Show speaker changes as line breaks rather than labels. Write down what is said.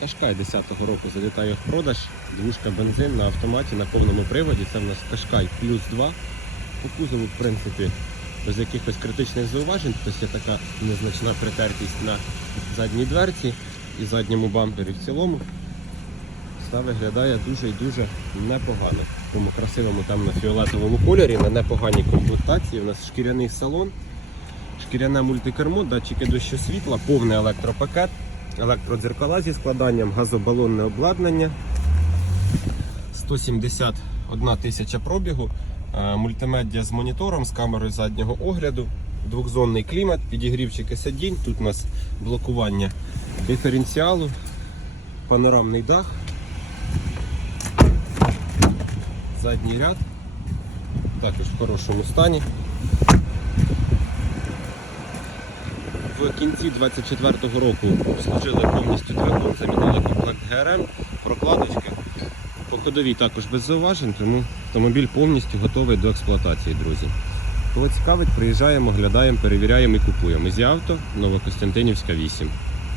Кашкай 10-го року залітає в продаж. Двушка бензин на автоматі на повному приводі. Це в нас Кашкай плюс 2. По кузову, в принципі, без якихось критичних зауважень. Тобто є така незначна притертість на задній дверці і задньому бампері в цілому. Все виглядає дуже і дуже непогано. В такому красивому темно-фіолетовому кольорі, на непоганій комплектації. У нас шкіряний салон, шкіряне мультикермо, датчики дощу світла, повний електропакет, електродзеркала зі складанням, газобалонне обладнання. 171 тисяча пробігу, е, мультимедіа з монітором, з камерою заднього огляду, двохзонний клімат, підігрівчики сидінь. Тут у нас блокування диференціалу, панорамний дах, задній ряд, також в хорошому стані. В кінці 24-го року обслужили повністю двигун, замінили комплект ГРМ, прокладочки. По ходовій також без зауважень, тому автомобіль повністю готовий до експлуатації, друзі. Кого цікавить, приїжджаємо, глядаємо, перевіряємо і купуємо. Зі авто Новокостянтинівська 8.